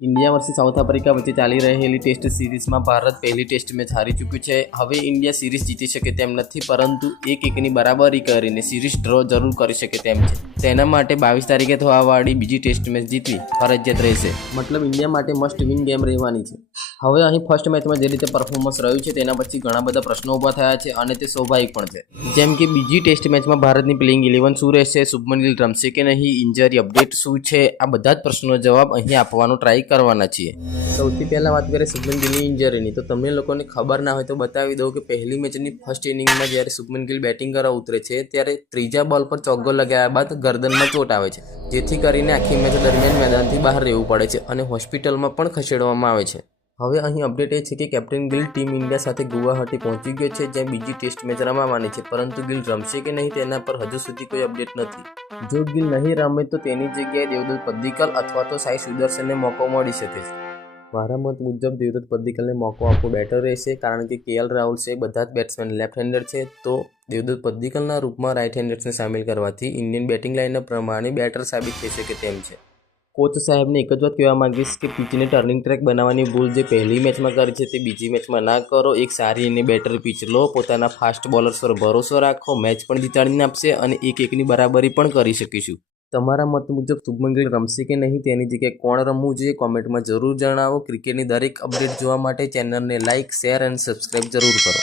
India versus south Africa वच्चे चाली रहेली टेस्ट सीरीजમાં ભારત પહેલી ટેસ્ટ મેચ હારી ચૂક્યું છે। હવે ઇન્ડિયા સિરીઝ જીતી શકે તેમ નથી, પરંતુ 1-1ની બરાબરી કરીને સિરીઝ ડ્રો જરૂર કરી શકે તેમ છે। તેના માટે 22 તારીખે થવાવાળી બીજી ટેસ્ટ મેચ જીતવી ફરજિયાત રહેશે। મતલબ ઇન્ડિયા માટે મસ્ટ વિન ગેમ રહેવાની છે। હવે અહીં ફર્સ્ટ મેચમાં જે રીતે પરફોર્મન્સ રહ્યું છે તેના પછી ઘણા બધા પ્રશ્નો ઊભા થયા છે અને તે સ્વાભાવિક પણ છે। જેમ કે બીજી ટેસ્ટ મેચમાં ભારતની પ્લેઇંગ 11 શું રહેશે, શુભમન ગિલ રમશે કે નહીં, ઇન્જરી અપડેટ શું છે, આ બધા જ પ્રશ્નોનો જવાબ અહીં આપવાનો ટ્રાય કરવાના છીએ। સૌથી પહેલાં વાત કરીએ શુભમન ગિલની ઇન્જરીની, તો તમને લોકોને ખબર ના હોય તો બતાવી દઉં કે પહેલી મેચની ફર્સ્ટ ઇનિંગમાં જ્યારે શુભમન ગિલ બેટિંગ કરવા ઉતરે છે ત્યારે ત્રીજા બોલ પર ચોગ્ગો લગાવ્યા બાદ ગરદનમાં ચોટ આવે છે, જેથી કરીને આખી મેચ દરમિયાન મેદાનથી બહાર રહેવું પડે છે અને હોસ્પિટલમાં પણ ખસેડવામાં આવે છે। હવે અહીં અપડેટ એ છે કે કેપ્ટન ગિલ ટીમ ઇન્ડિયા સાથે ગુવાહાટી પહોંચી ગયો છે, જ્યાં બીજી ટેસ્ટ મેચ રમાવાની છે, પરંતુ ગિલ રમશે કે નહીં તેના પર હજુ સુધી કોઈ અપડેટ નથી। જો ગિલ નહીં રમે તો તેની જગ્યાએ દેવદત્ત પદ્દિકલ અથવા તો સાઈ સુદર્શનને મોકો મળી શકે છે। મારા મત મુજબ દેવદત્ત પદ્દિકલને મોકો આપવો બેટર રહેશે, કારણ કે કેએલ રાહુલ છે બધા જ બેટ્સમેન લેફ્ટ હેન્ડર છે, તો દેવદત્ત પદ્દિકલના રૂપમાં રાઇટ હેન્ડર્સને સામેલ કરવાથી ઇન્ડિયન બેટિંગ લાઇનઅપ પ્રમાણે બેટર સાબિત થઈ શકે તેમ છે। કોચ સાહેબને એક જ વાત કહેવા માંગીશ કે પિચને ટર્નિંગ ટ્રેક બનાવવાની ભૂલ જે પહેલી મેચમાં કરી છે તે બીજી મેચમાં ના કરો। એક સારી અને બેટર પિચ લો, પોતાના ફાસ્ટ બોલર્સ પર ભરોસો રાખો, મેચ પણ જીતાડીને આપશે અને 1-1ની બરાબરી પણ કરી શકીશું। તમારા મત મુજબ શુભમન ગિલ રમશે કે નહીં, તેની જગ્યાએ કોણ રમવું જોઈએ, કોમેન્ટમાં જરૂર જણાવો। ક્રિકેટની દરેક અપડેટ જોવા માટે ચેનલને લાઇક, શેર અને સબસ્ક્રાઇબ જરૂર કરો।